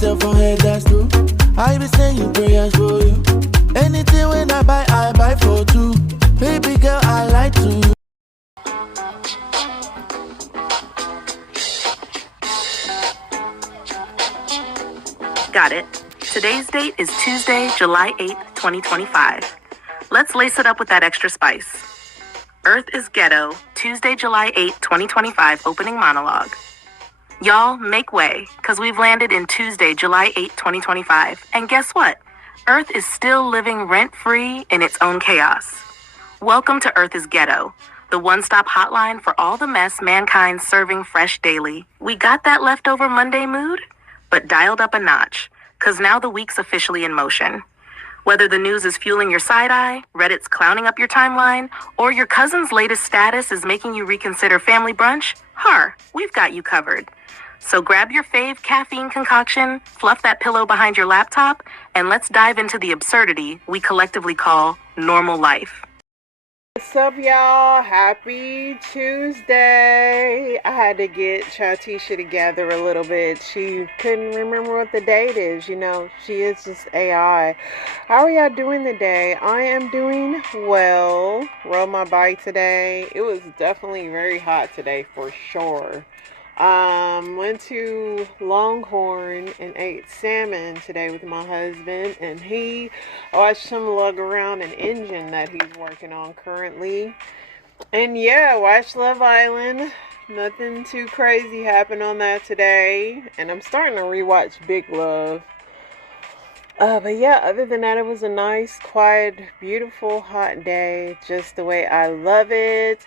myself on head, that's true. I be saying prayers for you. Anything when I buy for two. Baby girl, I like to. Got it. Today's date is Tuesday, July 8th, 2025. Let's lace it up with that extra spice. Earth is Ghetto, Tuesday, July 8th, 2025, opening monologue. Y'all, make way, because we've landed in Tuesday, July 8th, 2025. And guess what? Earth is still living rent-free in its own chaos. Welcome to Earth is Ghetto, the one-stop hotline for all the mess mankind's serving fresh daily. We got that leftover Monday mood, but dialed up a notch, because now the week's officially in motion. Whether the news is fueling your side-eye, Reddit's clowning up your timeline, or your cousin's latest status is making you reconsider family brunch, we've got you covered. So grab your fave caffeine concoction, fluff that pillow behind your laptop, and let's dive into the absurdity we collectively call normal life. What's up, y'all? Happy Tuesday. I had to get Chatisha together a little bit. She couldn't remember what the date is. You know, she is just AI. How are y'all doing today? I am doing well. Rode my bike today. It was definitely very hot today for sure. Went to Longhorn and ate salmon today with my husband, and I watched him lug around an engine that he's working on currently. And yeah, watched Love Island. Nothing too crazy happened on that today, and I'm starting to rewatch Big Love. But yeah, other than that, it was a nice, quiet, beautiful, hot day, just the way I love it.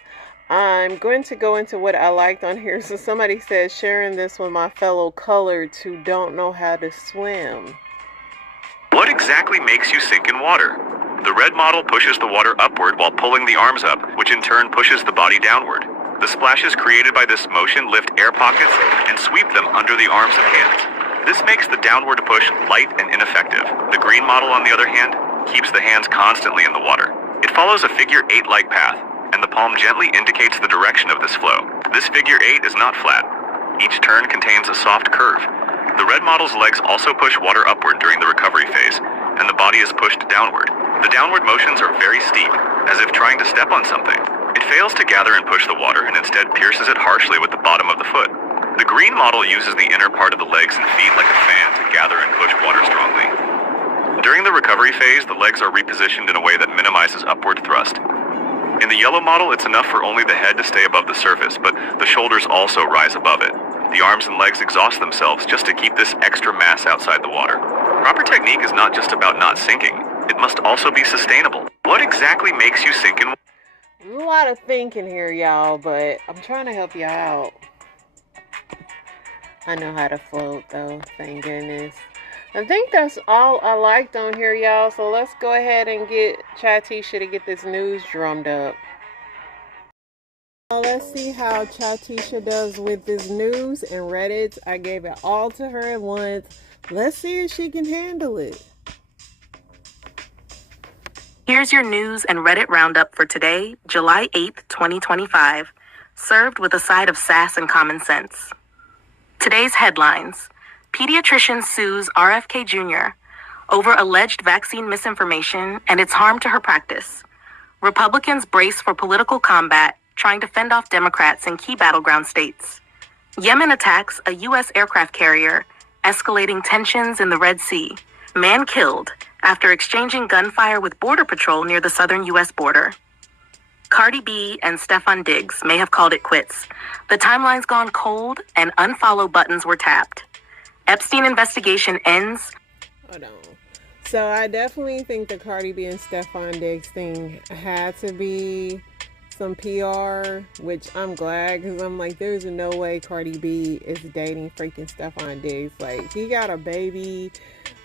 I'm going to go into what I liked on here. So somebody says, sharing this with my fellow coloreds who don't know how to swim. What exactly makes you sink in water? The red model pushes the water upward while pulling the arms up, which in turn pushes the body downward. The splashes created by this motion lift air pockets and sweep them under the arms and hands. This makes the downward push light and ineffective. The green model, on the other hand, keeps the hands constantly in the water. It follows a figure 8-like path, and the palm gently indicates the direction of this flow. This figure 8 is not flat. Each turn contains a soft curve. The red model's legs also push water upward during the recovery phase, and the body is pushed downward. The downward motions are very steep, as if trying to step on something. It fails to gather and push the water and instead pierces it harshly with the bottom of the foot. The green model uses the inner part of the legs and feet like a fan to gather and push water strongly. During the recovery phase, the legs are repositioned in a way that minimizes upward thrust. In the yellow model, it's enough for only the head to stay above the surface, but the shoulders also rise above it. The arms and legs exhaust themselves just to keep this extra mass outside the water. Proper technique is not just about not sinking. It must also be sustainable. What exactly makes you sink in water? There's a lot of thinking here, y'all, but I'm trying to help y'all out. I know how to float, though. Thank goodness. I think that's all I liked on here, y'all. So let's go ahead and get Chatisha to get this news drummed up. Now let's see how Chatisha does with this news and Reddit. I gave it all to her at once. Let's see if she can handle it. Here's your news and Reddit roundup for today, July 8th, 2025, served with a side of sass and common sense. Today's headlines. Pediatrician sues RFK Jr. over alleged vaccine misinformation and its harm to her practice. Republicans brace for political combat, trying to fend off Democrats in key battleground states. Yemen attacks a U.S. aircraft carrier, escalating tensions in the Red Sea. Man killed after exchanging gunfire with Border Patrol near the southern U.S. border. Cardi B and Stefan Diggs may have called it quits. The timeline's gone cold and unfollow buttons were tapped. Epstein investigation ends. Hold on. So I definitely think the Cardi B and Stefan Diggs thing had to be some PR, which I'm glad, because I'm like, there's no way Cardi B is dating freaking Stefan Diggs. Like, he got a baby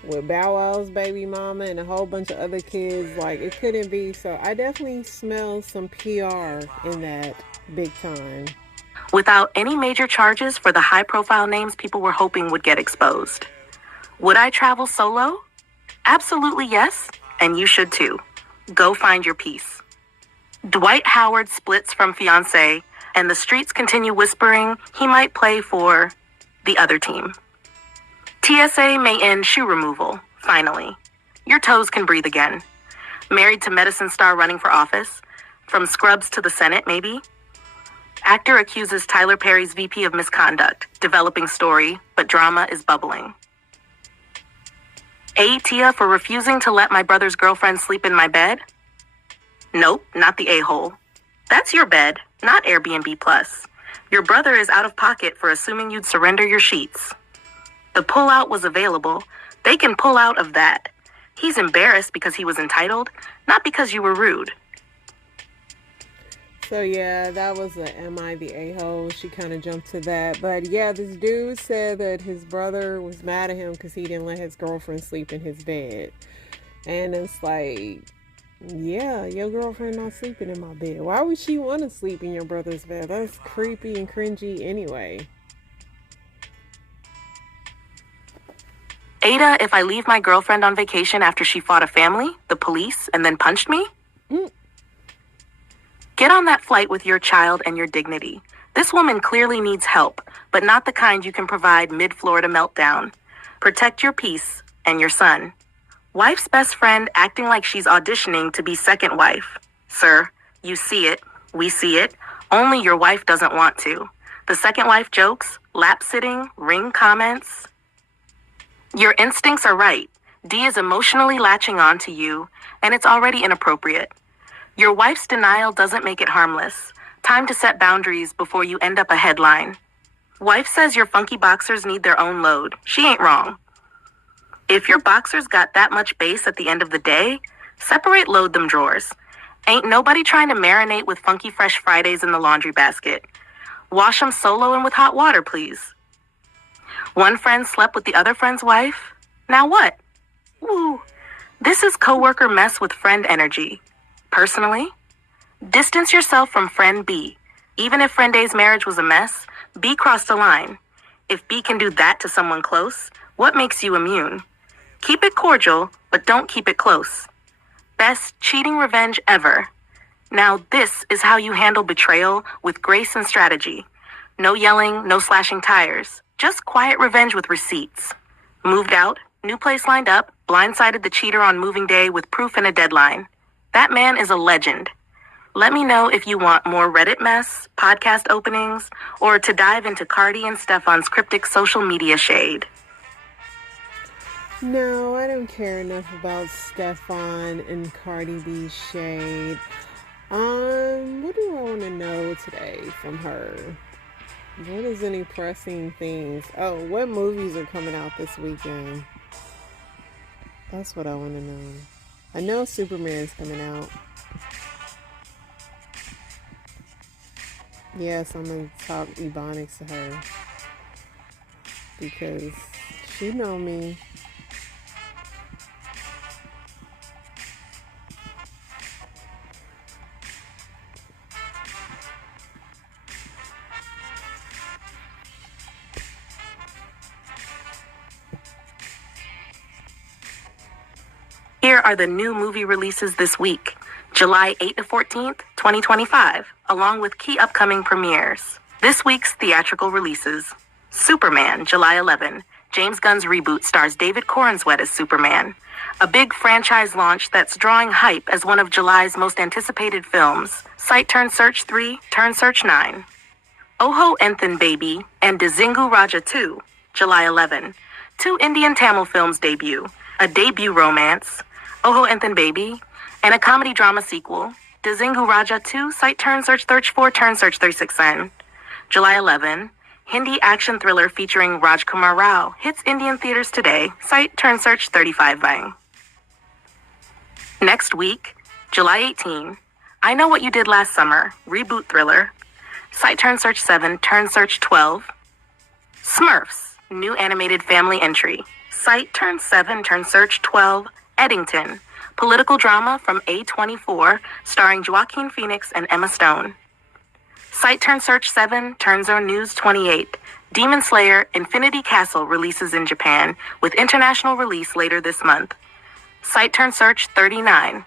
with Bow Wow's baby mama and a whole bunch of other kids. Like, it couldn't be. So I definitely smell some PR in that big time. Without any major charges for the high-profile names people were hoping would get exposed. Would I travel solo? Absolutely yes, and you should too. Go find your peace. Dwight Howard splits from fiancé, and the streets continue whispering he might play for the other team. TSA may end shoe removal, finally. Your toes can breathe again. Married to medicine star running for office? From Scrubs to the Senate, maybe? Actor accuses Tyler Perry's VP of misconduct. Developing story, but drama is bubbling. Tia for refusing to let my brother's girlfriend sleep in my bed? Nope, not the a-hole. That's your bed, not Airbnb Plus. Your brother is out of pocket for assuming you'd surrender your sheets. The pullout was available. They can pull out of that. He's embarrassed because he was entitled, not because you were rude. So yeah, that was a Am I the A-hole? She kind of jumped to that. But yeah, this dude said that his brother was mad at him because he didn't let his girlfriend sleep in his bed. And it's like, yeah, your girlfriend not sleeping in my bed. Why would she want to sleep in your brother's bed? That's creepy and cringy anyway. Ada, if I leave my girlfriend on vacation after she fought a family, the police, and then punched me? Get on that flight with your child and your dignity. This woman clearly needs help, but not the kind you can provide mid-Florida meltdown. Protect your peace and your son. Wife's best friend acting like she's auditioning to be second wife. Sir, you see it, we see it, only your wife doesn't want to. The second wife jokes, lap sitting, ring comments. Your instincts are right. D is emotionally latching on to you, and it's already inappropriate. Your wife's denial doesn't make it harmless. Time to set boundaries before you end up a headline. Wife says your funky boxers need their own load. She ain't wrong. If your boxers got that much bass at the end of the day, separate load them drawers. Ain't nobody trying to marinate with Funky Fresh Fridays in the laundry basket. Wash them solo and with hot water, please. One friend slept with the other friend's wife. Now what? Woo. This is coworker mess with friend energy. Personally, distance yourself from friend B. Even if friend A's marriage was a mess, B crossed a line. If B can do that to someone close, what makes you immune? Keep it cordial, but don't keep it close. Best cheating revenge ever. Now this is how you handle betrayal with grace and strategy. No yelling, no slashing tires. Just quiet revenge with receipts. Moved out, new place lined up, blindsided the cheater on moving day with proof and a deadline. That man is a legend. Let me know if you want more Reddit mess, podcast openings, or to dive into Cardi and Stefan's cryptic social media shade. No, I don't care enough about Stefan and Cardi B shade. What do I want to know today from her? What is any pressing things? Oh, what movies are coming out this weekend? That's what I want to know. I know Superman's coming out. Yes, I'm going to talk Ebonics to her. Because she know me. Here are the new movie releases this week, July 8th to 14th, 2025, along with key upcoming premieres. This week's theatrical releases. Superman, July 11. James Gunn's reboot stars David Corenswet as Superman. A big franchise launch that's drawing hype as one of July's most anticipated films. Sight Turn Search 3, Turn Search 9. Oho Enthan Baby and Dizingu Raja 2, July 11. Two Indian Tamil films debut. A debut romance, Oho Enthan Baby, and a comedy drama sequel, Dizingu Raja 2, Sight Turn Search 4, Turn Search 36N. July 11, Hindi action thriller featuring Rajkumar Rao hits Indian theaters today, Sight Turn Search 35 Vang. Next week, July 18, I Know What You Did Last Summer, reboot thriller, Sight Turn Search 7, Turn Search 12. Smurfs, new animated family entry, Sight Turn 7, Turn Search 12, Eddington, political drama from A24, starring Joaquin Phoenix and Emma Stone. Sight Turn Search 7, Turn Zone News 28, Demon Slayer Infinity Castle releases in Japan, with international release later this month. Sight Turn Search 39.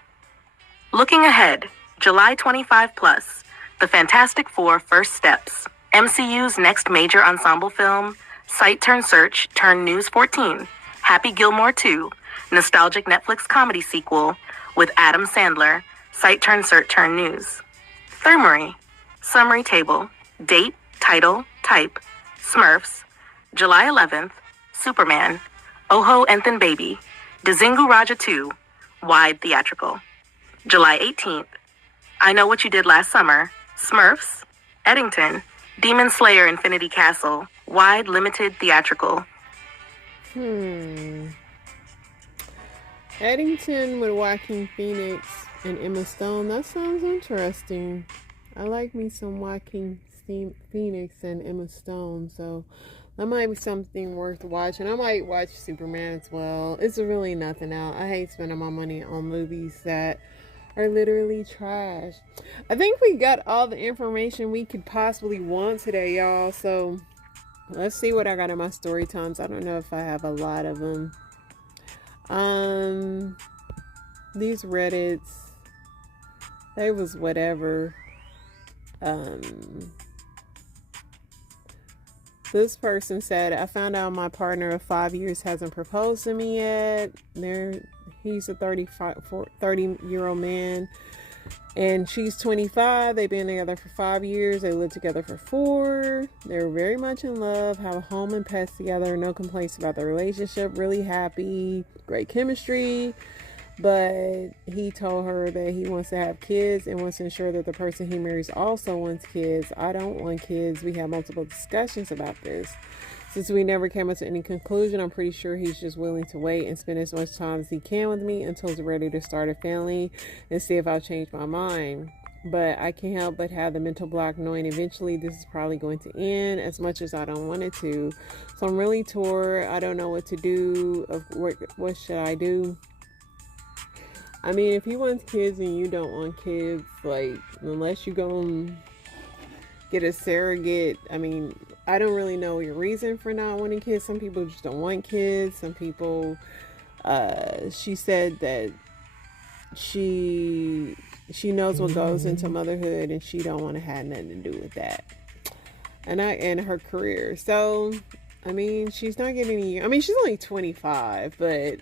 Looking ahead, July 25 plus, The Fantastic Four First Steps, MCU's next major ensemble film, Site turn search turn News 14, Happy Gilmore 2, nostalgic Netflix comedy sequel with Adam Sandler, Site turn search turn news. Thermory, summary table, date, title, type, Smurfs, July 11th, Superman, Oho Enthin Baby, Dizingu Raja 2, wide theatrical. July 18th, I Know What You Did Last Summer, Smurfs, Eddington, Demon Slayer Infinity Castle, wide limited theatrical. Eddington with Joaquin Phoenix and Emma Stone. That sounds interesting. I like me some Joaquin Phoenix and Emma Stone, so that might be something worth watching. I might watch Superman as well. It's really nothing out. I hate spending my money on movies that are literally trash. I think we got all the information we could possibly want today, y'all. So let's see what I got in my story times. I don't know if I have a lot of them. These Reddits, they was whatever. This person said, I found out my partner of 5 years hasn't proposed to me yet. He's a 30-year-old man, and she's 25. They've been together for 5 years. They lived together for 4. They're very much in love, have a home and pets together. No complaints about the relationship. Really happy. Great chemistry. But he told her that he wants to have kids and wants to ensure that the person he marries also wants kids. I don't want kids. We had multiple discussions about this. Since we never came to any conclusion, I'm pretty sure he's just willing to wait and spend as much time as he can with me until he's ready to start a family and see if I'll change my mind. But I can't help but have the mental block knowing eventually this is probably going to end, as much as I don't want it to. So I'm really torn. I don't know what to do. What should I do? I mean, if he wants kids and you don't want kids, like, unless you go and get a surrogate, I mean, I don't really know your reason for not wanting kids. Some people just don't want kids. Some people, she said that she knows what goes into motherhood and she don't want to have nothing to do with that. And her career. So, I mean, she's not getting any, I mean, she's only 25, but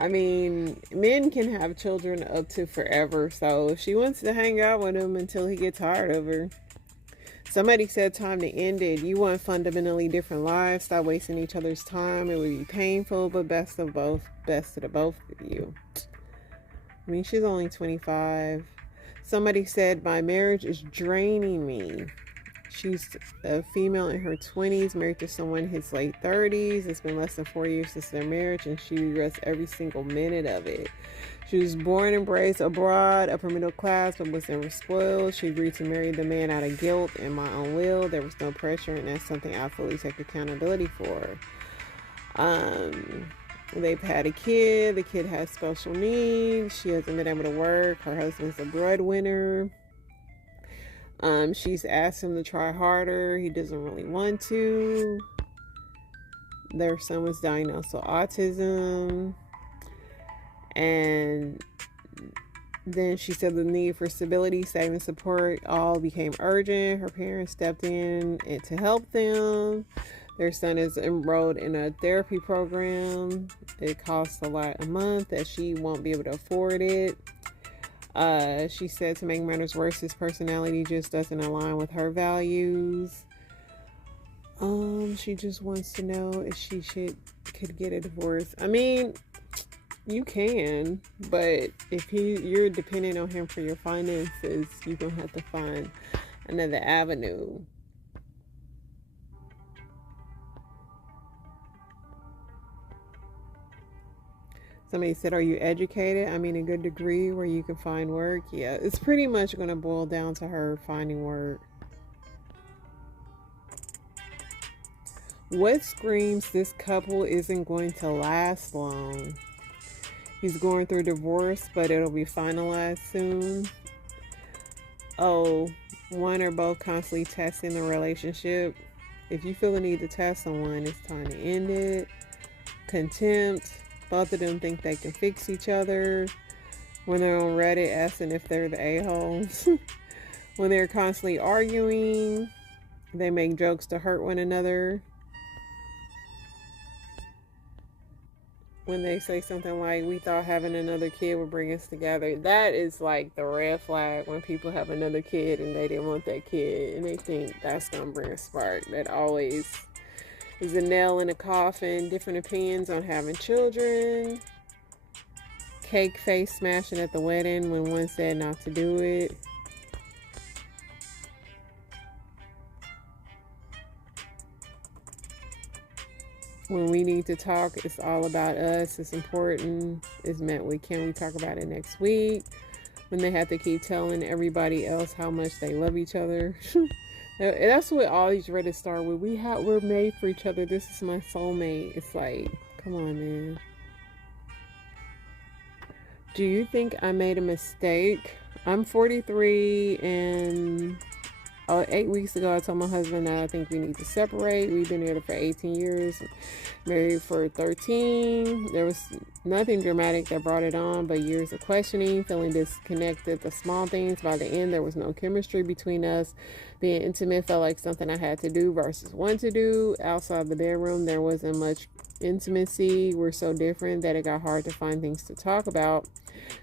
I mean, men can have children up to forever. So if she wants to hang out with him until he gets tired of her. Somebody said time to end it. You want fundamentally different lives. Stop wasting each other's time. It would be painful, but best of the both of you. I mean, she's only 25. Somebody said my marriage is draining me. She's a female in her 20s, married to someone in his late 30s. It's been less than 4 years since their marriage, and she regrets every single minute of it. She was born and raised abroad, upper middle class, but was never spoiled. She agreed to marry the man out of guilt and my own will. There was no pressure, and that's something I fully take accountability for. They've had a kid. The kid has special needs. She hasn't been able to work. Her husband's a breadwinner. She's asked him to try harder. He doesn't really want to. Their son was diagnosed with autism. And then she said the need for stability, saving support all became urgent. Her parents stepped in to help them. Their son is enrolled in a therapy program. It costs a lot a month that she won't be able to afford it. She said to make matters worse, his personality just doesn't align with her values. She just wants to know if she could get a divorce. I mean, you can, but if you're dependent on him for your finances, you're gonna have to find another avenue. Somebody said, are you educated? I mean, a good degree where you can find work. Yeah, it's pretty much going to boil down to her finding work. What screams this couple isn't going to last long? He's going through divorce, but it'll be finalized soon. Oh, one or both constantly testing the relationship. If you feel the need to test someone, it's time to end it. Contempt. Both of them think they can fix each other. When they're on Reddit asking if they're the a-holes. When they're constantly arguing, they make jokes to hurt one another. when they say something like, we thought having another kid would bring us together. That is like the red flag when people have another kid and they didn't want that kid and they think that's going to bring a spark. That always is a nail in a coffin. Different opinions on having children. Cake face smashing at the wedding when one said not to do it. When we need to talk, it's all about us. It's important. It's met with, can we talk about it next week? When they have to keep telling everybody else how much they love each other. That's what all these Reddit start with. We're made for each other. This is my soulmate. It's like, come on, man. Do you think I made a mistake? I'm 43 and 8 weeks ago, I told my husband that I think we need to separate. We've been together for 18 years, married for 13. There was nothing dramatic that brought it on, but years of questioning, feeling disconnected, the small things. By the end, there was no chemistry between us. Being intimate felt like something I had to do versus want to do. Outside the bedroom, there wasn't much intimacy. We're so different that it got hard to find things to talk about.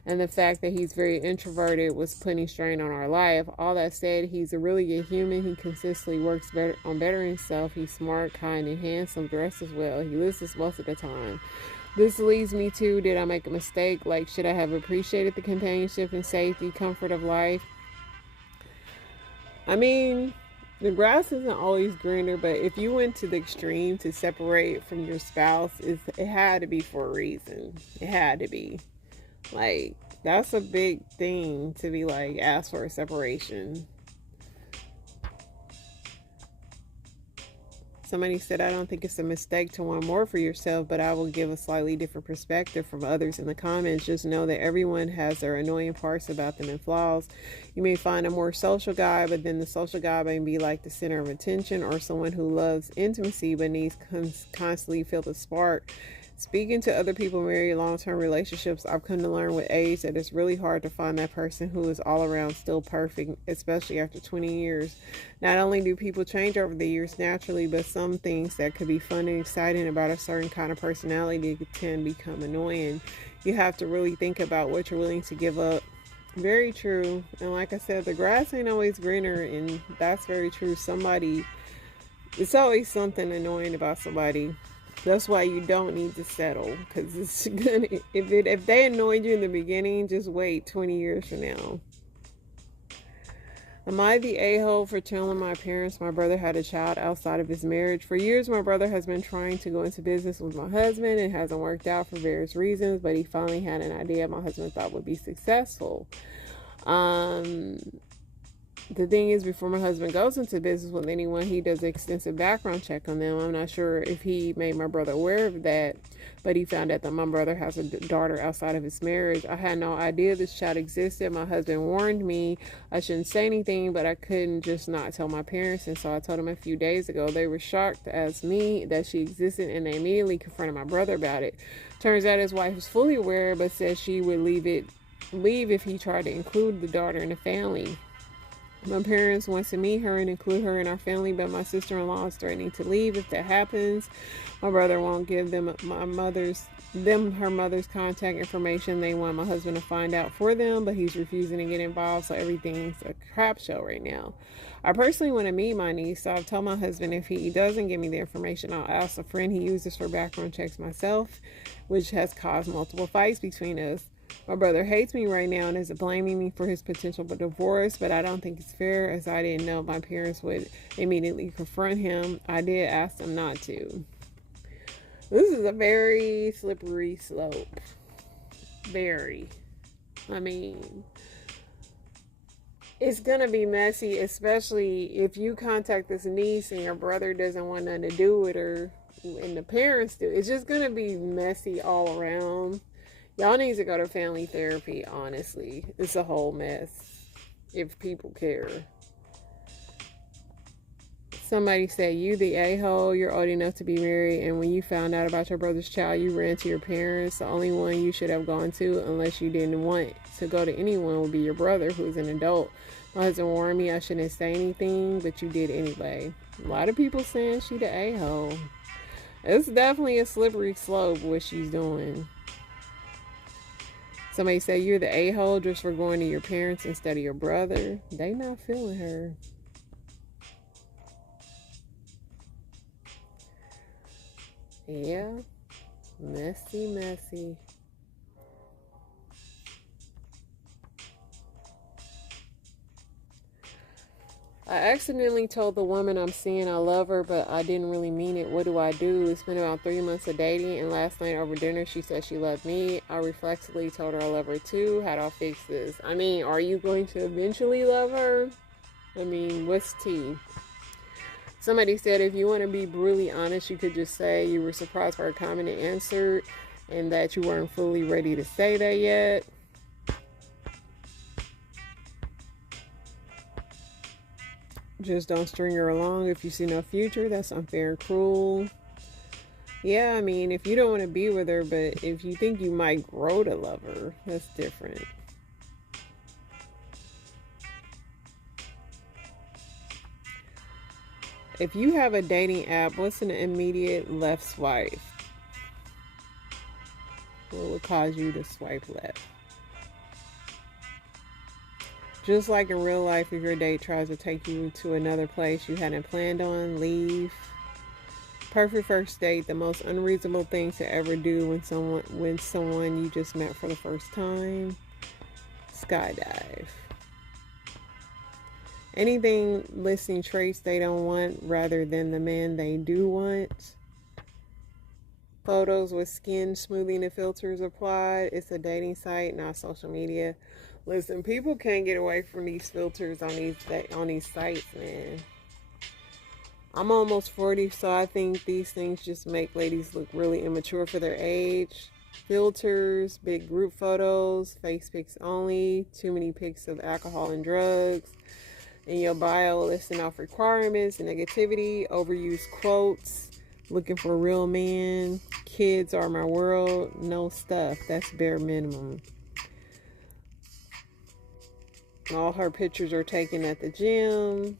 And the fact that he's very introverted was putting strain on our life. All that said, he's a really good human. He consistently works on bettering himself. He's smart, kind, and handsome, dresses well. He listens most of the time. This leads me to, did I make a mistake? Like, should I have appreciated the companionship and safety, comfort of life? I mean, the grass isn't always greener, but if you went to the extreme to separate from your spouse, it had to be for a reason. It had to be. Like, that's a big thing to be like, ask for a separation. Somebody said, I don't think it's a mistake to want more for yourself, but I will give a slightly different perspective from others in the comments. Just know that everyone has their annoying parts about them and flaws. You may find a more social guy, but then the social guy may be like the center of attention, or someone who loves intimacy but needs constantly feel the spark. Speaking to other people in married long-term relationships, I've come to learn with age that it's really hard to find that person who is all around still perfect, especially after 20 years. Not only do people change over the years naturally, but some things that could be fun and exciting about a certain kind of personality can become annoying. You have to really think about what you're willing to give up. Very true. And like I said, the grass ain't always greener, and that's very true. It's always something annoying about somebody. That's why you don't need to settle, because it's gonna, if they annoyed you in the beginning, just wait 20 years from now. Am I the a-hole for telling my parents my brother had a child outside of his marriage? For years, my brother has been trying to go into business with my husband. It hasn't worked out for various reasons, but he finally had an idea my husband thought would be successful. The thing is, before my husband goes into business with anyone, he does an extensive background check on them. I'm not sure if he made my brother aware of that, but he found out that my brother has a daughter outside of his marriage. I had no idea this child existed. My husband warned me I shouldn't say anything, but I couldn't just not tell my parents, and so I told them a few days ago. They were shocked as me that she existed, and they immediately confronted my brother about it. Turns out his wife was fully aware, but said she would leave if he tried to include the daughter in the family. My parents want to meet her and include her in our family, but my sister-in-law is threatening to leave if that happens. My brother won't give them her mother's contact information. They want my husband to find out for them, but he's refusing to get involved, so everything's a crap show right now. I personally want to meet my niece, so I've told my husband if he doesn't give me the information, I'll ask a friend he uses for background checks myself, which has caused multiple fights between us. My brother hates me right now and is blaming me for his potential divorce, but I don't think it's fair, as I didn't know my parents would immediately confront him. I did ask them not to. This is a very slippery slope. Very. I mean, it's going to be messy, especially if you contact this niece and your brother doesn't want nothing to do with her and the parents do. It's just going to be messy all around. Y'all need to go to family therapy, honestly. It's a whole mess, if people care. Somebody said, you the a-hole, you're old enough to be married, and when you found out about your brother's child, you ran to your parents. The only one you should have gone to, unless you didn't want to go to anyone, would be your brother, who's an adult. My husband warned me I shouldn't say anything, but you did anyway. A lot of people saying she the a-hole. It's definitely a slippery slope what she's doing. Somebody say you're the a-hole just for going to your parents instead of your brother. They not feeling her. Yeah. Messy, messy. I accidentally told the woman I'm seeing I love her, but I didn't really mean it. What do I do? It's been about 3 months of dating, and last night over dinner she said she loved me. I reflexively told her I love her too. How do I fix this? I mean, are you going to eventually love her? I mean, what's tea? Somebody said if you want to be brutally honest, you could just say you were surprised by her comment and answered, and that you weren't fully ready to say that yet. Just don't string her along if you see no future. That's unfair and cruel. Yeah, I mean, if you don't want to be with her, but if you think you might grow to love her, that's different. If you have a dating app, what's an immediate left swipe? What would cause you to swipe left? Just like in real life, if your date tries to take you to another place you hadn't planned on, leave. Perfect first date, the most unreasonable thing to ever do when someone you just met for the first time. Skydive. Anything listing traits they don't want rather than the man they do want. Photos with skin smoothing and filters applied. It's a dating site, not social media. Listen, people can't get away from these filters on these sites, man. I'm almost 40, so I think these things just make ladies look really immature for their age. Filters, big group photos, face pics only, too many pics of alcohol and drugs. In your bio, listing off requirements and negativity, overused quotes, looking for a real man, kids are my world, no stuff. That's bare minimum. All her pictures are taken at the gym.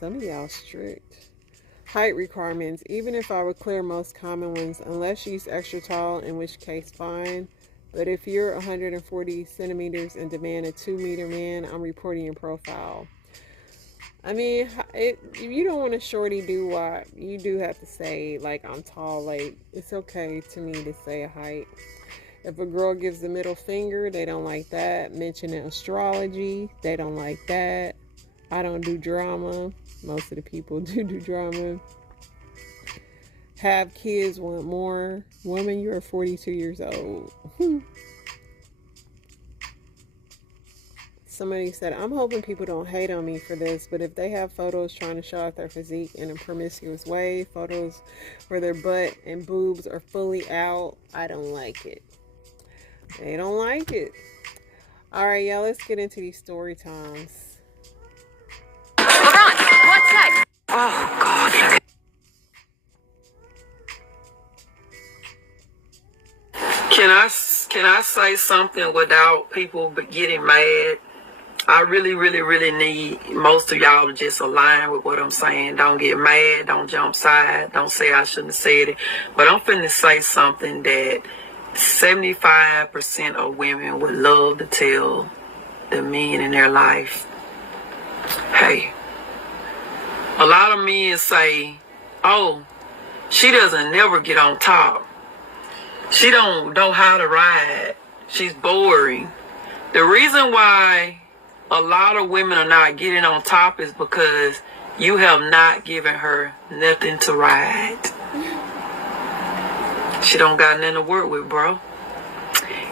Some of y'all strict. Height requirements. Even if I would clear most common ones, unless she's extra tall, in which case fine. But if you're 140 centimeters and demand a 2-meter man, I'm reporting your profile. I mean, if you don't want a shorty do-wop, you do have to say, like, I'm tall. Like, it's okay to me to say a height. If a girl gives the middle finger, they don't like that. Mentioning astrology, they don't like that. I don't do drama. Most of the people do drama. Have kids, want more. Woman, you're 42 years old. Somebody said, I'm hoping people don't hate on me for this, but if they have photos trying to show off their physique in a promiscuous way, photos where their butt and boobs are fully out, I don't like it. They don't like it. All right, y'all, let's get into these story times. LeBron, what's next? Oh, God. Can I say something without people getting mad? I really need most of y'all to just align with what I'm saying. Don't get mad. Don't jump side. Don't say I shouldn't have said it. But I'm finna say something that 75% of women would love to tell the men in their life. Hey, a lot of men say, oh, she doesn't never get on top. She don't know how to ride. She's boring. The reason why a lot of women are not getting on top is because you have not given her nothing to ride. She don't got nothing to work with, bro.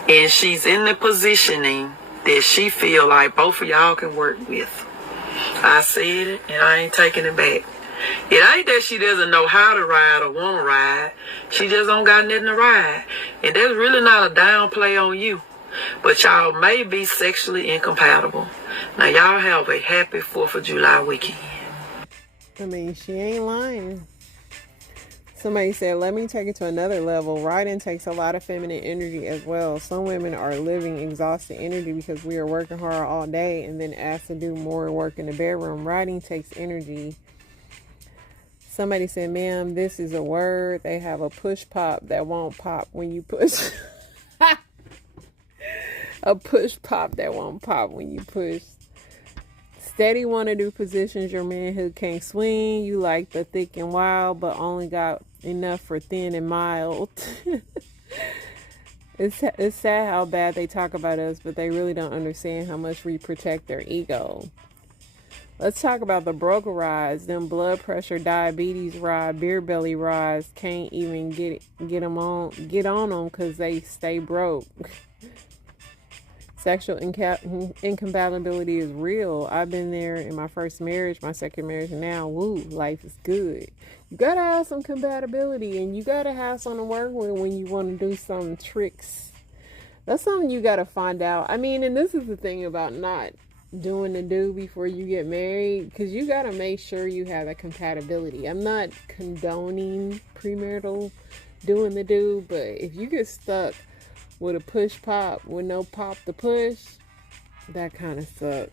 And she's in the positioning that she feel like both of y'all can work with. I said it, and I ain't taking it back. It ain't that she doesn't know how to ride or want to ride. She just don't got nothing to ride. And that's really not a downplay on you. But y'all may be sexually incompatible. Now, y'all have a happy 4th of July weekend. I mean, she ain't lying. Somebody said, let me take it to another level. Riding takes a lot of feminine energy as well. Some women are living exhausted energy because we are working hard all day and then asked to do more work in the bedroom. Riding takes energy. Somebody said, ma'am, this is a word. They have a push pop that won't pop when you push. A push pop that won't pop when you push. Steady want to do positions your manhood can't swing. You like the thick and wild, but only got enough for thin and mild. It's sad how bad they talk about us, but they really don't understand how much we protect their ego. Let's talk about the broke rides, them blood pressure, diabetes ride, beer belly rides. Can't even get on them because they stay broke. Sexual incompatibility is real. I've been there in my first marriage, my second marriage, and now, woo, life is good. You gotta have some compatibility, and you gotta have something to work with when you want to do some tricks. That's something you gotta find out. I mean, and this is the thing about not doing the do before you get married, because you gotta make sure you have a compatibility. I'm not condoning premarital doing the do, but if you get stuck with a push pop with no pop to push, that kind of sucks.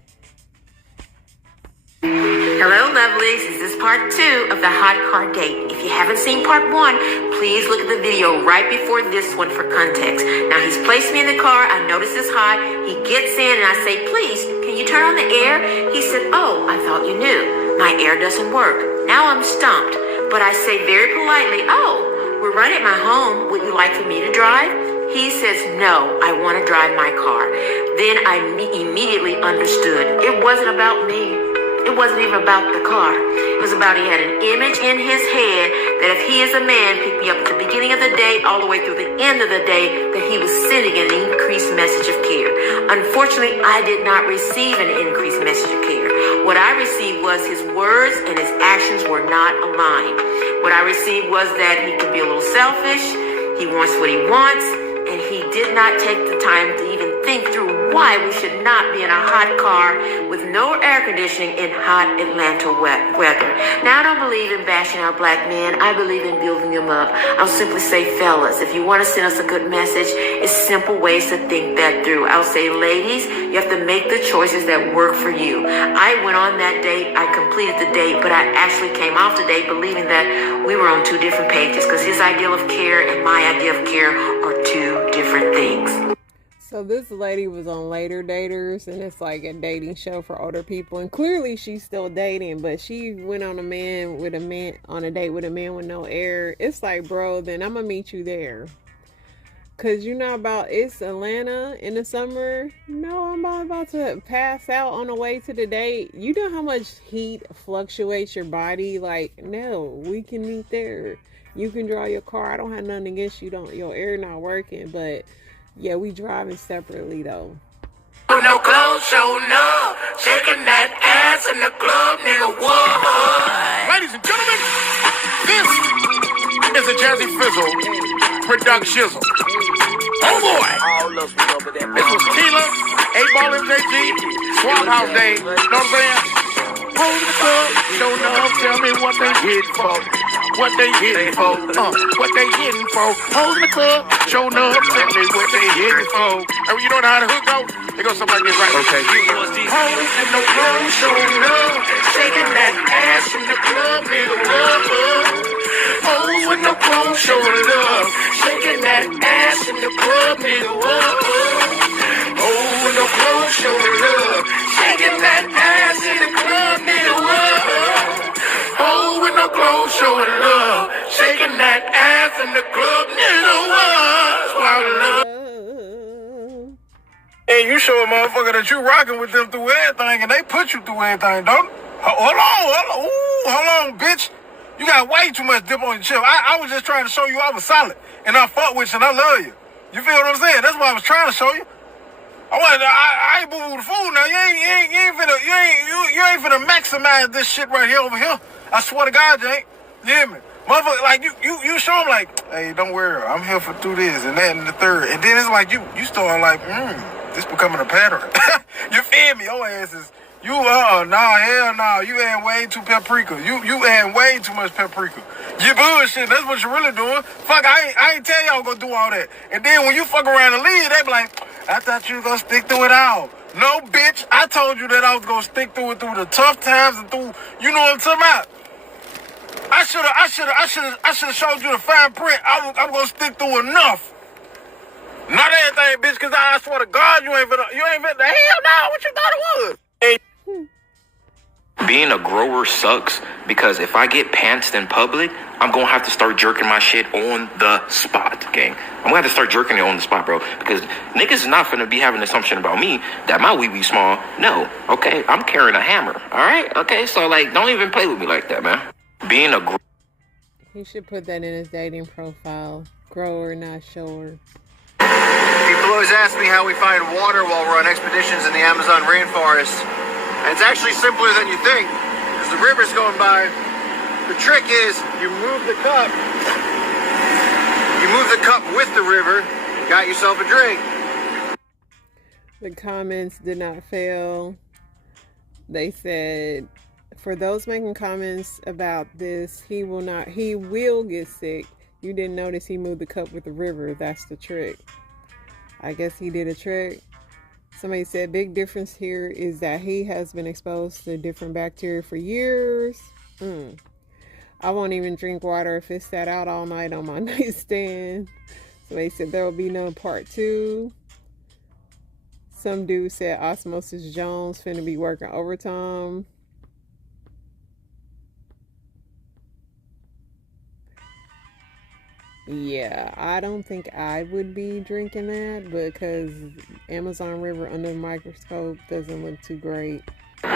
Hello, lovelies. This is part 2 of the hot car date. If you haven't seen part 1, please look at the video right before this one for context. Now, he's placed me in the car. I notice it's hot. He gets in and I say, please, can you turn on the air? He said, oh, I thought you knew. My air doesn't work. Now I'm stumped. But I say very politely, oh, we're right at my home. Would you like for me to drive? He says, no, I want to drive my car. Then I immediately understood. It wasn't about me. It wasn't even about the car. It was about he had an image in his head that if he as a man picked me up at the beginning of the day all the way through the end of the day, that he was sending an increased message of care. Unfortunately, I did not receive an increased message of care. What I received was his words and his actions were not aligned. What I received was that he can be a little selfish, he wants what he wants, and he did not take the time to even think through why we should not be in a hot car with no air conditioning in hot Atlanta weather. Now, I don't believe in bashing our black men. I believe in building them up. I'll simply say, fellas, if you want to send us a good message, it's simple ways to think that through. I'll say, ladies, you have to make the choices that work for you. I went on that date. I completed the date, but I actually came off the date believing that we were on 2 different pages because his ideal of care and my idea of care are 2 different things. So this lady was on Later Daters, and it's like a dating show for older people. And clearly she's still dating, but she went on a date with a man with no air. It's like, bro, then I'm gonna meet you there. Cause you know it's Atlanta in the summer. No, I'm about to pass out on the way to the date. You know how much heat fluctuates your body? Like, no, we can meet there. You can draw your car. I don't have nothing against you. Your air not working, but yeah, we driving separately though. No clothes, show no. Shaking that ass in the club, nigga, what? Ladies and gentlemen, this is a Jazzy Fizzle production. Oh boy! This was Tila, 8-Ball MJG, Swamp House Day. You know what I'm saying? Hold the club, show no. Tell me what they hitting for. What they hitting for? What they hitting for? Hold the club, show no. Tell me what they hitting for. And you know how the hook goes? It goes something like this, right? Okay. Hold in the club, show no. Shaking that ass in the club, nigga, what? Hold with no clothes, show love. Shaking that ass in the club, nigga, what? Hold with no clothes, show love. Shaking that ass in the club, nigga, what? Hold with no clothes, showing love. Shaking that ass in the club, nigga, what? And you show a motherfucker that you rocking with them through everything, and they put you through everything, don't they? Hold on, bitch. You got way too much dip on your chip. I was just trying to show you I was solid, and I fuck with you, and I love you. You feel what I'm saying? That's what I was trying to show you. I ain't boo-boo the fool now. You ain't finna maximize this shit right here over here. I swear to God, you ain't. You hear me? Motherfucker, like, you show them like, hey, don't worry, I'm here for 2 this and that and the third. And then it's like, you start like, this becoming a pattern. You feel me? Your ass is, hell no. You add way too paprika. You add way too much paprika. You bullshit. That's what you're really doing. Fuck, I ain't tell y'all go do all that. And then when you fuck around and leave, they be like, I thought you was gonna stick through it all. No, bitch. I told you that I was gonna stick through it through the tough times and through, you know what I'm talking about. I should have showed you the fine print. I'm gonna stick through enough. Not everything, bitch, cause I swear to God, you ain't fit the hell no, what you thought it was? Being a grower sucks because if I get pantsed in public, I'm gonna have to start jerking my shit on the spot, gang. I'm gonna have to start jerking it on the spot, bro. Because niggas is not gonna be having an assumption about me that my wee-wee small. No, okay? I'm carrying a hammer, alright? Okay, so like, don't even play with me like that, man. Being a He should put that in his dating profile. Grower, not shower. People always ask me how we find water while we're on expeditions in the Amazon rainforest. And it's actually simpler than you think. As the river's going by, the trick is you move the cup. You move the cup with the river, and got yourself a drink. The comments did not fail. They said, for those making comments about this, he will get sick. You didn't notice he moved the cup with the river. That's the trick. I guess he did a trick. Somebody said big difference here is that he has been exposed to different bacteria for years. I won't even drink water if it sat out all night on my nightstand. Somebody said there will be no part 2. Some dude said Osmosis Jones finna be working overtime. Yeah, I don't think I would be drinking that because Amazon River under the microscope doesn't look too great. So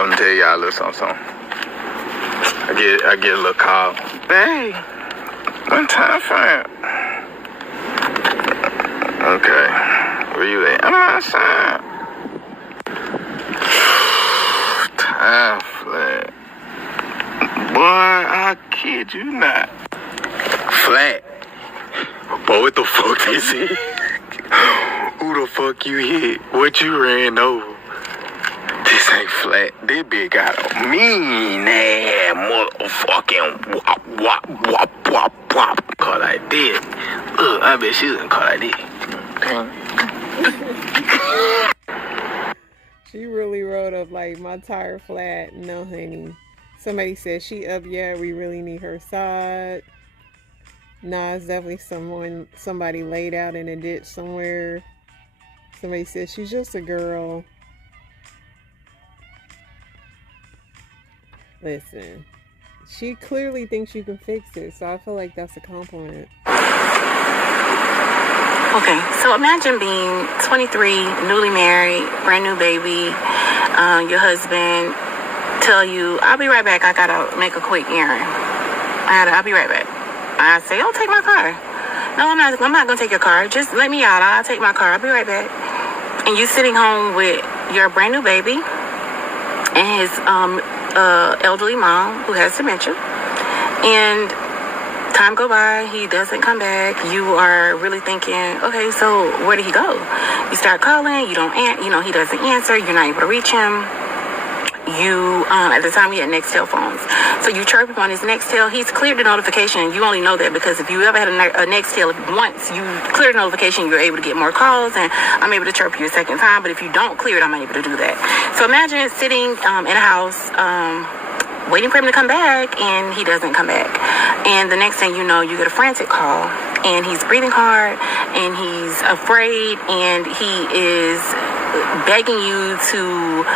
I'm tell y'all a little something. I get a little call. Hey, one time frame. Okay, where you at? I'm outside. Time flat. Boy, I kid you not. Flat. Boy, what the fuck is it? Who the fuck you hit? What you ran over? This ain't flat. This bitch got a mean ass motherfucking wop. Call like this. Look, I bet she didn't call like this. She really wrote up like, my tire flat, no honey. Somebody said she up, yeah, we really need her side. Nah, it's definitely somebody laid out in a ditch somewhere. Somebody said she's just a girl. Listen, she clearly thinks you can fix it, so I feel like that's a compliment. Okay, so imagine being 23, newly married, brand new baby. Your husband tell you, I'll be right back. I gotta make a quick errand. I'll be right back. I say, oh, take my car. No, I'm not gonna take your car. Just let me out. I'll take my car. I'll be right back. And you sitting home with your brand new baby and his elderly mom who has dementia. And time go by, he doesn't come back. You are really thinking, okay, so where did he go? You start calling, he doesn't answer, you're not able to reach him. You, at the time, he had Nextel phones. So you chirp him on his Nextel. He's cleared the notification. You only know that because if you ever had a Nextel, once you clear the notification, you're able to get more calls, and I'm able to chirp you a second time. But if you don't clear it, I'm unable to do that. So imagine sitting in a house, waiting for him to come back, and he doesn't come back. And the next thing you know, you get a frantic call, and he's breathing hard, and he's afraid, and he is begging you to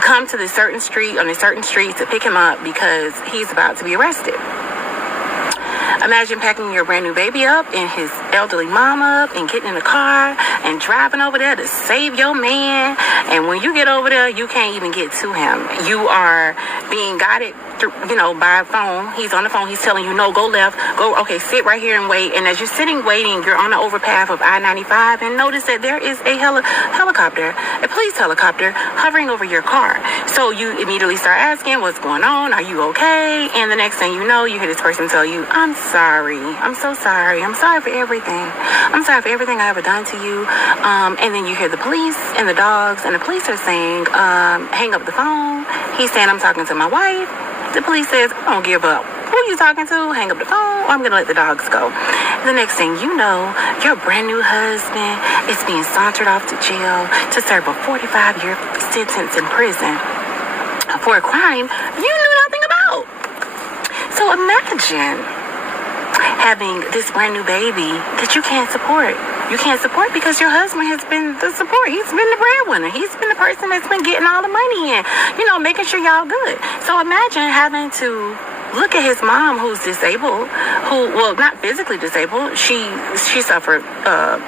come to this certain street on a certain street to pick him up because he's about to be arrested. Imagine packing your brand new baby up and his elderly mom up and getting in the car and driving over there to save your man. And when you get over there, you can't even get to him. You are being guided through, by a phone. He's on the phone. He's telling you, no, go left. Okay, sit right here and wait. And as you're sitting waiting, you're on the overpath of I-95 and notice that there is a helicopter, a police helicopter hovering over your car. So you immediately start asking, what's going on? Are you okay? And the next thing you know, you hear this person tell you, I'm sorry. I'm so sorry. I'm sorry for everything. I'm sorry for everything I ever done to you. And then you hear the police and the dogs, and the police are saying, hang up the phone. He's saying, I'm talking to my wife. The police says, I don't give up who are you talking to? Hang up the phone, or I'm gonna let the dogs go. The next thing you know, your brand new husband is being sauntered off to jail to serve a 45-year sentence in prison for a crime you knew nothing about. So imagine having this brand new baby that you can't support. You can't support because your husband has been the support. He's been the breadwinner. He's been the person that's been getting all the money in, making sure y'all good. So imagine having to look at his mom, who's disabled, not physically disabled. She suffered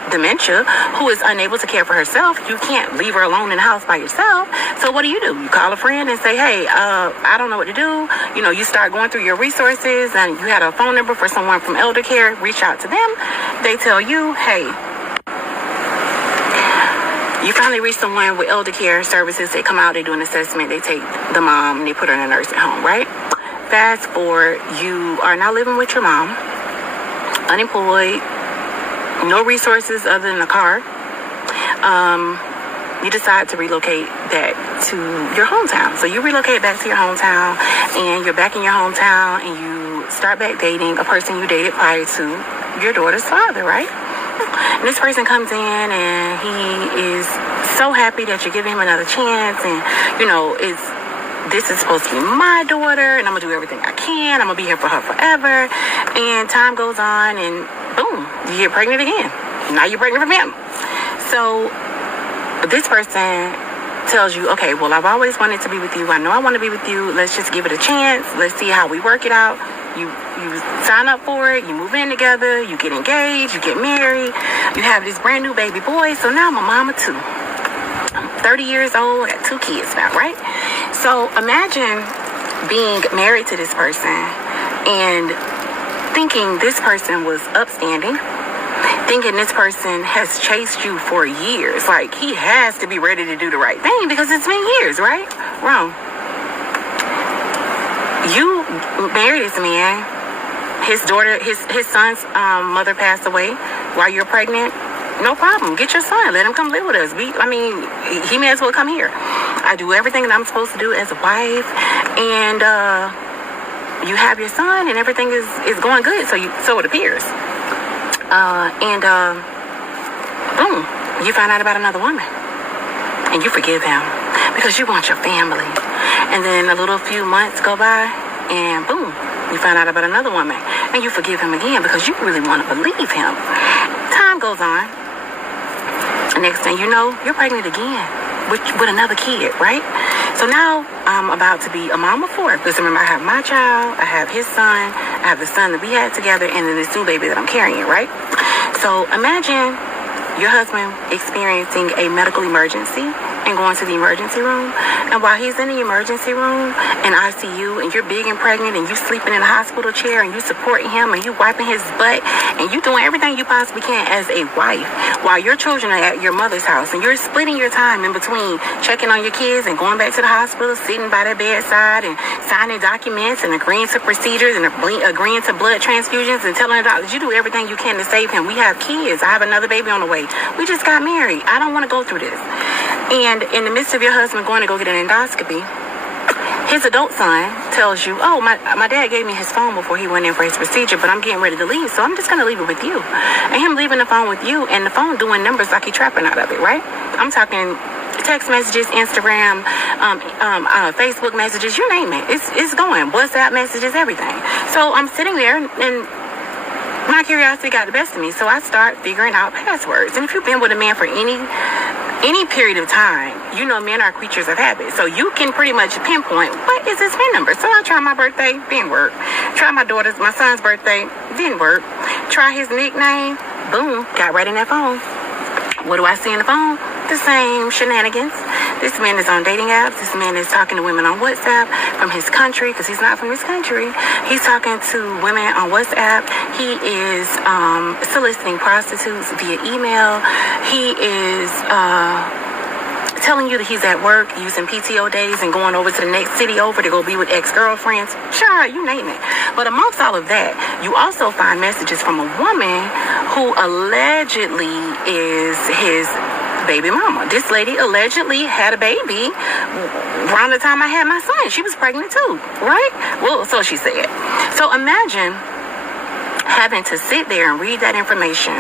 dementia, who is unable to care for herself. You can't leave her alone in the house by yourself. So what do? You call a friend and say, hey, I don't know what to do. You start going through your resources, and you had a phone number for someone from elder care. Reach out to them. They tell you, hey, you finally reach someone with elder care services. They come out, they do an assessment, they take the mom, and they put her in a nursing home, right? Fast forward, you are now living with your mom, unemployed, no resources other than a car. You decide to relocate back to your hometown. So you relocate back to your hometown, and you're back in your hometown, and you start back dating a person you dated prior to your daughter's father, right? And this person comes in, and he is so happy that you're giving him another chance, and this is supposed to be my daughter, and I'm gonna do everything I can. I'm gonna be here for her forever. And time goes on, and boom, you get pregnant again. Now you're pregnant from him. So this person tells you, okay, well, I've always wanted to be with you. I know I want to be with you. Let's just give it a chance. Let's see how we work it out. You sign up for it. You move in together. You get engaged. You get married. You have this brand new baby boy. So now I'm a mama too. I'm 30 years old. I got 2 kids now, right? So imagine being married to this person and thinking this person was upstanding, thinking this person has chased you for years. Like, he has to be ready to do the right thing because it's been years, right? Wrong. You married this man. His son's mother passed away while you're pregnant. No problem. Get your son. Let him come live with us. He may as well come here. I do everything that I'm supposed to do as a wife, and you have your son, and everything is going good. So it appears. Boom, you find out about another woman, and you forgive him because you want your family. And then a little few months go by, and boom, you find out about another woman, and you forgive him again because you really want to believe him. Time goes on. Next thing you know, you're pregnant again with another kid, right? So now I'm about to be a mom of 4. Because remember, I have my child, I have his son, I have the son that we had together, and then this new baby that I'm carrying, right? So imagine your husband experiencing a medical emergency and going to the emergency room. And while he's in the emergency room in ICU, and you're big and pregnant, and you sleeping in a hospital chair, and you supporting him, and you wiping his butt, and you doing everything you possibly can as a wife, while your children are at your mother's house, and you're splitting your time in between checking on your kids and going back to the hospital, sitting by their bedside and signing documents and agreeing to procedures and agreeing to blood transfusions and telling the doctors you do everything you can to save him. We have kids. I have another baby on the way. We just got married. I don't want to go through this. And in the midst of your husband going to go get an endoscopy, his adult son tells you, oh, my dad gave me his phone before he went in for his procedure, but I'm getting ready to leave, so I'm just going to leave it with you. And him leaving the phone with you, and the phone doing numbers like he's trapping out of it, right? I'm talking text messages, Instagram, Facebook messages, you name it. It's going. WhatsApp messages, everything. So I'm sitting there, and my curiosity got the best of me, so I start figuring out passwords. And if you've been with a man for any period of time, you know men are creatures of habit. So you can pretty much pinpoint what is his PIN number. So I try my birthday, didn't work. Try my son's birthday, didn't work. Try his nickname, boom, got right in that phone. What do I see in the phone? The same shenanigans. This man is on dating apps. This man is talking to women on WhatsApp from his country, because he's not from this country. He's talking to women on WhatsApp. He is soliciting prostitutes via email. He is telling you that he's at work, using PTO days and going over to the next city over to go be with ex-girlfriends. Sure, you name it. But amongst all of that, you also find messages from a woman who allegedly is his baby mama. This lady allegedly had a baby around the time I had my son. She was pregnant too, right? Well, so she said. So imagine having to sit there and read that information,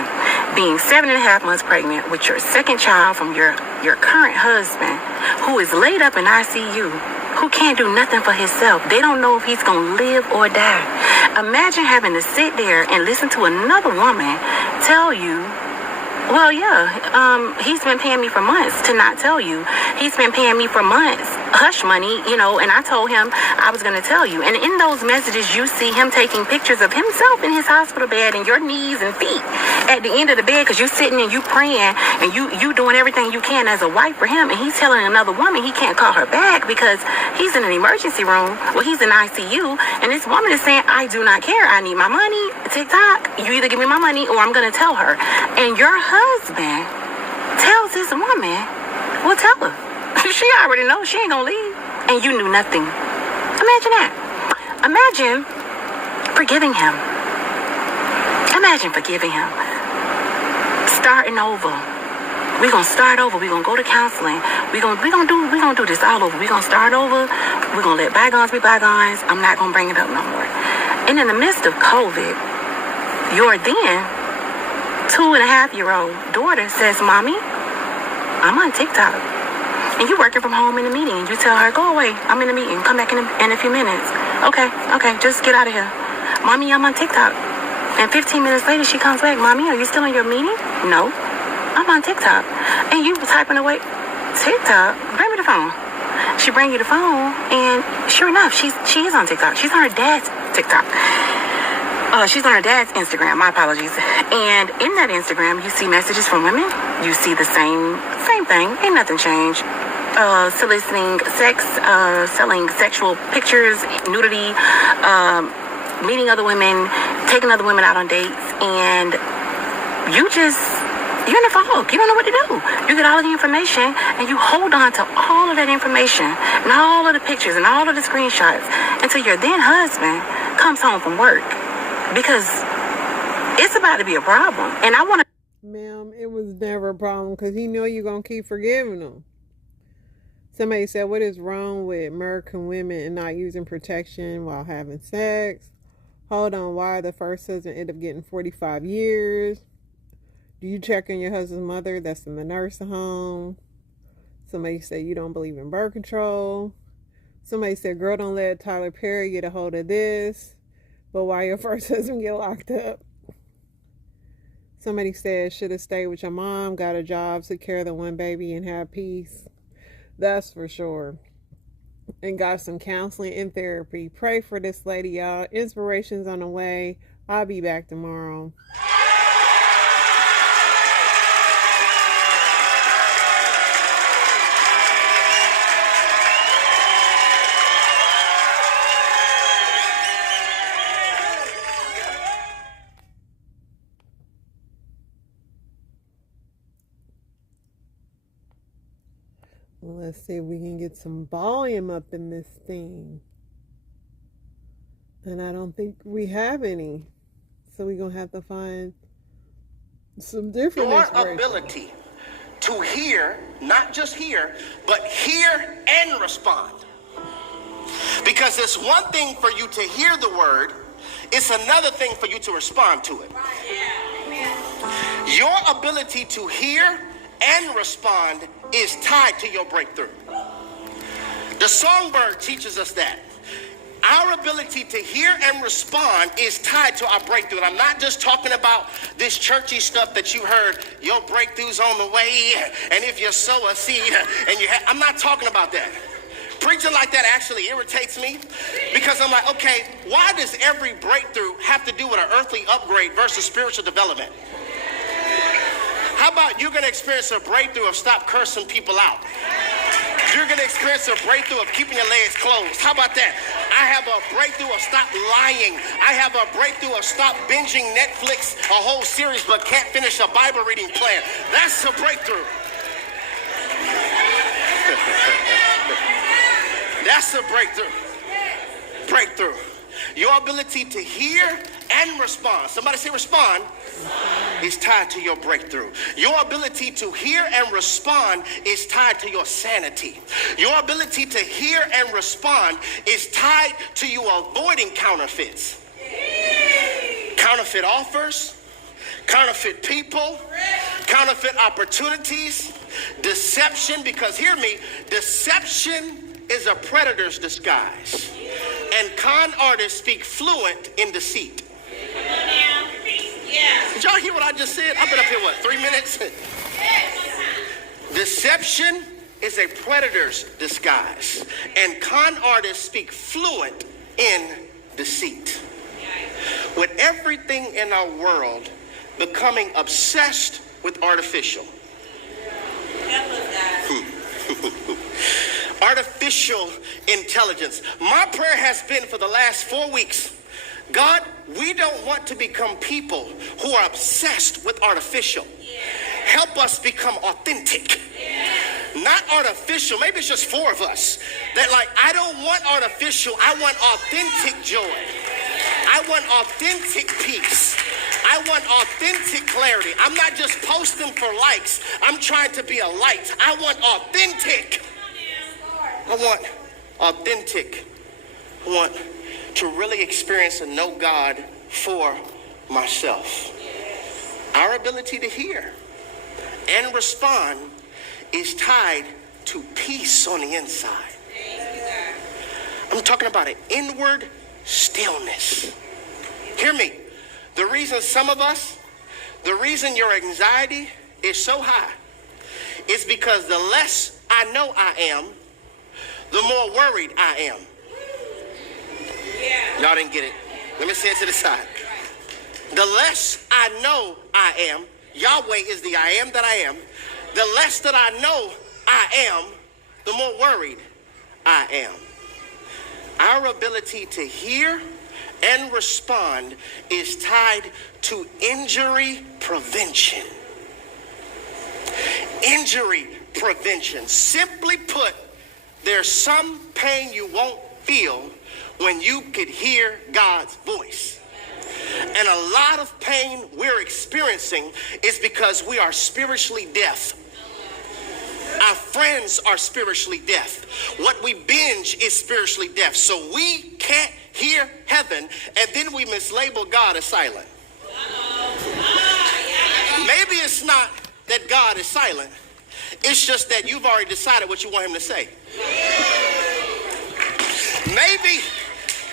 being 7.5 months pregnant with your second child from your current husband, who is laid up in ICU, who can't do nothing for himself. They don't know if he's gonna live or die. Imagine having to sit there and listen to another woman tell you, well, yeah, he's been paying me for months to not tell you. He's been paying me for months, hush money, you know, and I told him I was going to tell you. And in those messages, you see him taking pictures of himself in his hospital bed and your knees and feet at the end of the bed because you're sitting and you praying and you doing everything you can as a wife for him. And he's telling another woman he can't call her back because he's in an emergency room. Well, he's in ICU. And this woman is saying, I do not care. I need my money. TikTok, you either give me my money or I'm going to tell her. And your husband tells this woman, well, tell her. She already knows she ain't gonna leave. And you knew nothing. Imagine that. Imagine forgiving him. Imagine forgiving him. Starting over. We're gonna start over. We're gonna go to counseling. We're gonna do this all over. We're gonna start over. We're gonna let bygones be bygones. I'm not gonna bring it up no more. And in the midst of COVID, your then 2.5-year-old daughter says, Mommy, I'm on TikTok. And you're working from home in a meeting. And you tell her, go away. I'm in a meeting. Come back in a few minutes. Okay, just get out of here. Mommy, I'm on TikTok. And 15 minutes later, she comes back. Mommy, are you still in your meeting? No, I'm on TikTok. And you typing away, TikTok? Bring me the phone. She bring you the phone. And sure enough, she is on TikTok. She's on her dad's TikTok. She's on her dad's Instagram. My apologies. And in that Instagram, you see messages from women. You see the same thing. Ain't nothing changed. Soliciting sex, selling sexual pictures, nudity, meeting other women, taking other women out on dates, and you're in a fog. You don't know what to do. You get all of the information, and you hold on to all of that information, and all of the pictures, and all of the screenshots, until your then husband comes home from work. Because it's about to be a problem. And I want to... Ma'am, it was never a problem because he know you're going to keep forgiving him. Somebody said, what is wrong with American women and not using protection while having sex? Hold on, why the first husband ended up getting 45 years? Do you check on your husband's mother that's in the nursing home? Somebody said, you don't believe in birth control. Somebody said, girl, don't let Tyler Perry get a hold of this. But why your first husband get locked up? Somebody said, should have stayed with your mom, got a job, took care of the one baby, and had peace. That's for sure. And got some counseling and therapy. Pray for this lady, y'all. Inspiration's on the way. I'll be back tomorrow. Let's see if we can get some volume up in this thing. And I don't think we have any. So we're going to have to find some different Your ability to hear, not just hear, but hear and respond. Because it's one thing for you to hear the word, it's another thing for you to respond to it. Your ability to hear and respond is tied to your breakthrough. The songbird teaches us that. Our ability to hear and respond is tied to our breakthrough. And I'm not just talking about this churchy stuff that you heard, your breakthrough's on the way, and if you sow a seed, and I'm not talking about that. Preaching like that actually irritates me because I'm like, okay, why does every breakthrough have to do with an earthly upgrade versus spiritual development? How about you're going to experience a breakthrough of stop cursing people out? You're going to experience a breakthrough of keeping your legs closed. How about that? I have a breakthrough of stop lying. I have a breakthrough of stop binging Netflix a whole series but can't finish a Bible reading plan. That's a breakthrough. That's a breakthrough. Breakthrough. Your ability to hear and respond. Somebody say respond. Is tied to your breakthrough. Your ability to hear and respond is tied to your sanity. Your ability to hear and respond is tied to you avoiding counterfeits. counterfeit offers, counterfeit people, counterfeit opportunities, deception, because hear me, deception is a predator's disguise. And con artists speak fluent in deceit. Did y'all hear what I just said? I've been up here, 3 minutes? Deception is a predator's disguise. And con artists speak fluent in deceit. With everything in our world becoming obsessed with artificial. Artificial intelligence. My prayer has been for the last 4 weeks, God, we don't want to become people who are obsessed with artificial. Help us become authentic. Not artificial. Maybe it's just 4 of us that I don't want artificial. I want authentic joy. I want authentic peace. I want authentic clarity. I'm not just posting for likes. I'm trying to be a light. I want authentic. I want authentic. I want to really experience and know God for myself. Our ability to hear and respond is tied to peace on the inside. I'm talking about an inward stillness. Hear me. The reason some of us, the reason your anxiety is so high is because the less I know I am, the more worried I am. Y'all didn't get it. Let me say it to the side. The less I know I am, Yahweh is the I am that I am. The less that I know I am, the more worried I am. Our ability to hear and respond is tied to injury prevention. Injury prevention. Simply put, there's some pain you won't feel when you could hear God's voice. And a lot of pain we're experiencing is because we are spiritually deaf. Our friends are spiritually deaf. What we binge is spiritually deaf. So we can't hear heaven, and then we mislabel God as silent. Maybe it's not that God is silent. It's just that you've already decided what you want him to say. Maybe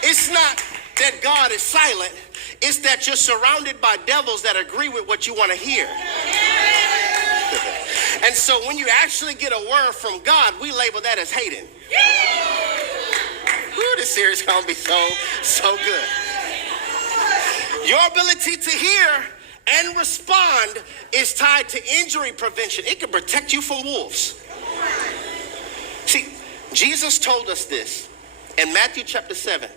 it's not that God is silent. It's that you're surrounded by devils that agree with what you want to hear. And so when you actually get a word from God, we label that as hating. Ooh, this series is going to be so good. Your ability to hear and respond is tied to injury prevention. It can protect you from wolves. See, Jesus told us this in Matthew chapter 7.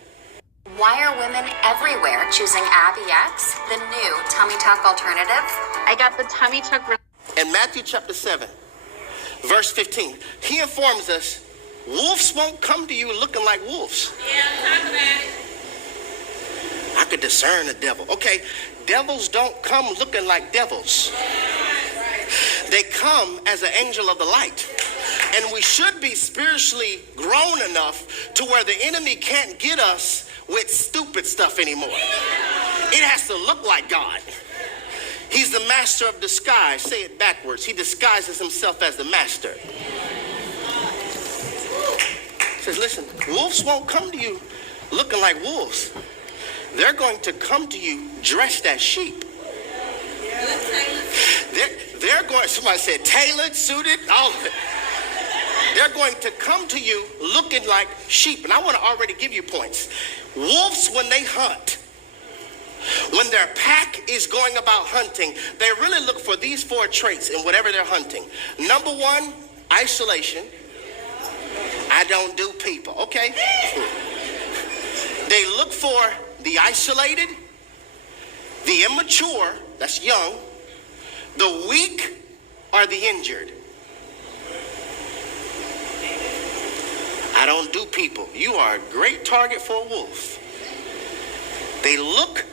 Why are women everywhere choosing Abby X, the new tummy tuck alternative? I got the tummy tuck. In Matthew chapter 7, verse 15, he informs us, wolves won't come to you looking like wolves. Yeah, talk about it. I could discern the devil. Okay, devils don't come looking like devils. They come as an angel of the light. And we should be spiritually grown enough to where the enemy can't get us with stupid stuff anymore. It has to look like God. He's the master of disguise. Say it backwards. He disguises himself as the master. He says, listen, wolves won't come to you looking like wolves. They're going to come to you dressed as sheep. They're going, somebody said tailored, suited, all of it. They're going to come to you looking like sheep. And I want to already give you points. Wolves, when they hunt, when their pack is going about hunting, they really look for these 4 traits in whatever they're hunting. Number 1, isolation. I don't do people. Okay. They look for the isolated, the immature, that's young, the weak, or the injured. I don't do people. You are a great target for a wolf. They look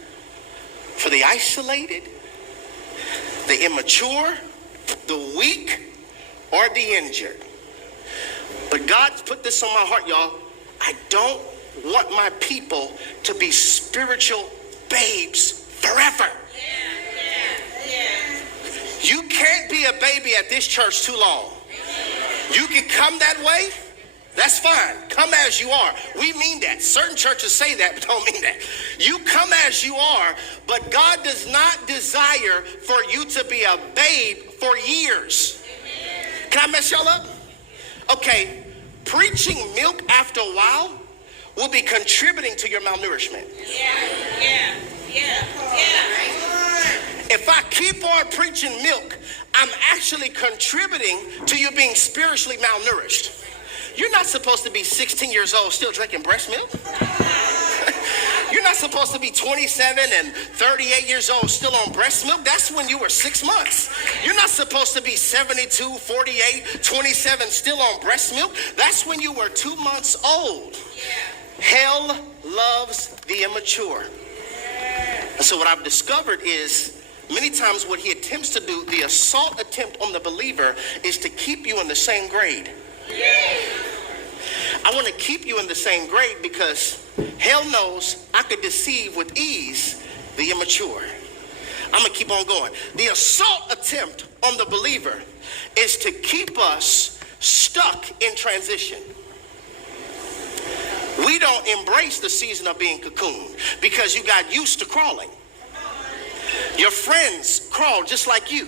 for the isolated, the immature, the weak, or the injured. But God's put this on my heart, y'all. I don't want my people to be spiritual babes forever. You can't be a baby at this church too long. You can come that way, that's fine. Come as you are. We mean that. Certain churches say that, but don't mean that. You come as you are, but God does not desire for you to be a babe for years. Can I mess y'all up? Okay, preaching milk after a while will be contributing to your malnourishment. If I keep on preaching milk, I'm actually contributing to you being spiritually malnourished. You're not supposed to be 16 years old still drinking breast milk. You're not supposed to be 27 and 38 years old still on breast milk. That's when you were 6 months. You're not supposed to be 72, 48, 27 still on breast milk. That's when you were 2 months old. Hell loves the immature. And so what I've discovered is many times what he attempts to do, the assault attempt on the believer, is to keep you in the same grade. I want to keep you in the same grade because hell knows I could deceive with ease the immature. I'm going to keep on going. The assault attempt on the believer is to keep us stuck in transition. We don't embrace the season of being cocooned because you got used to crawling. Your friends crawl just like you.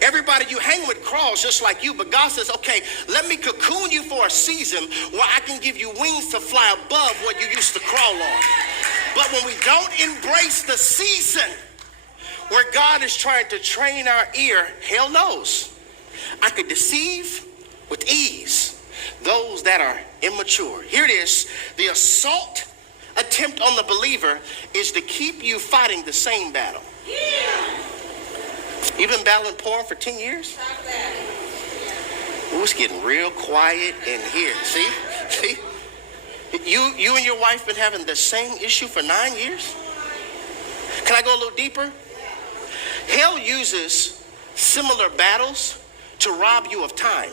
Everybody you hang with crawls just like you, but God says, okay, let me cocoon you for a season where I can give you wings to fly above what you used to crawl on. But when we don't embrace the season where God is trying to train our ear, hell knows I could deceive with ease those that are immature. Here it is. The assault attempt on the believer is to keep you fighting the same battle. You've been battling porn for 10 years? Ooh, it's getting real quiet in here. See? You and your wife been having the same issue for 9 years? Can I go a little deeper? Hell uses similar battles to rob you of time.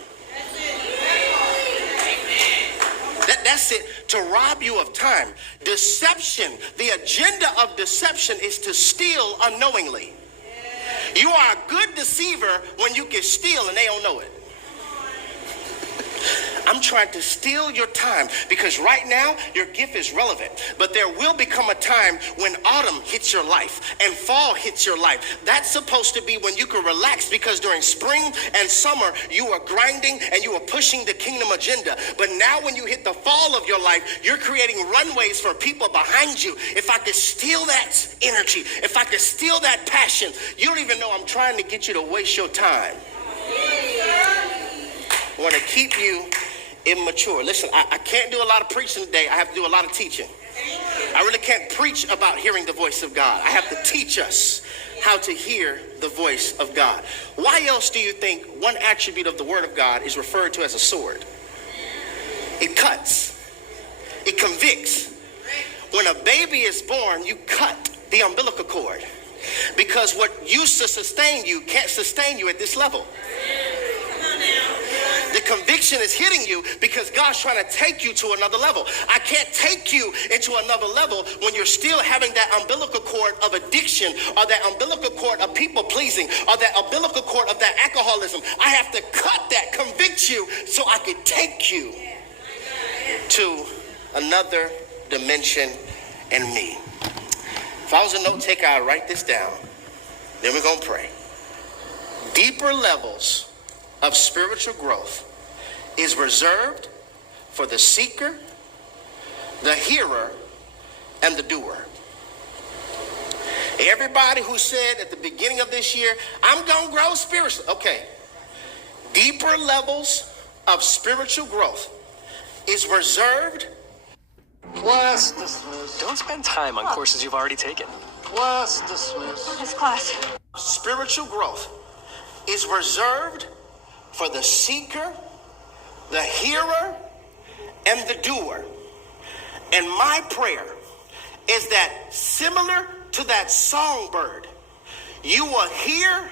That's it, to rob you of time. Deception, the agenda of deception is to steal unknowingly. You are a good deceiver when you can steal and they don't know it. I'm trying to steal your time because right now your gift is relevant, but there will become a time when autumn hits your life and fall hits your life. That's supposed to be when you can relax because during spring and summer you are grinding and you are pushing the kingdom agenda. But now when you hit the fall of your life, you're creating runways for people behind you. If I could steal that energy, if I could steal that passion, you don't even know I'm trying to get you to waste your time. I want to keep you immature. Listen, I can't do a lot of preaching today. I have to do a lot of teaching. I really can't preach about hearing the voice of God. I have to teach us how to hear the voice of God. Why else do you think one attribute of the word of God is referred to as a sword? It cuts. It convicts. When a baby is born, you cut the umbilical cord because what used to sustain you can't sustain you at this level. The conviction is hitting you because God's trying to take you to another level. I can't take you into another level when you're still having that umbilical cord of addiction or that umbilical cord of people pleasing or that umbilical cord of that alcoholism. I have to cut that, convict you so I can take you to another dimension in me. If I was a note taker, I'd write this down. Then we're going to pray. Deeper levels of spiritual growth is reserved for the seeker, the hearer, and the doer. Everybody who said at the beginning of this year, I'm going to grow spiritually. Okay. Deeper levels of spiritual growth is reserved. Class dismissed. Don't spend time on courses you've already taken. Class dismissed. What is class? Spiritual growth is reserved for the seeker, the hearer, and the doer. And my prayer is that similar to that songbird, you will hear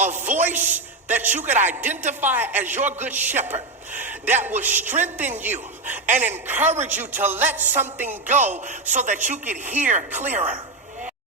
a voice that you could identify as your good shepherd that will strengthen you and encourage you to let something go so that you can hear clearer.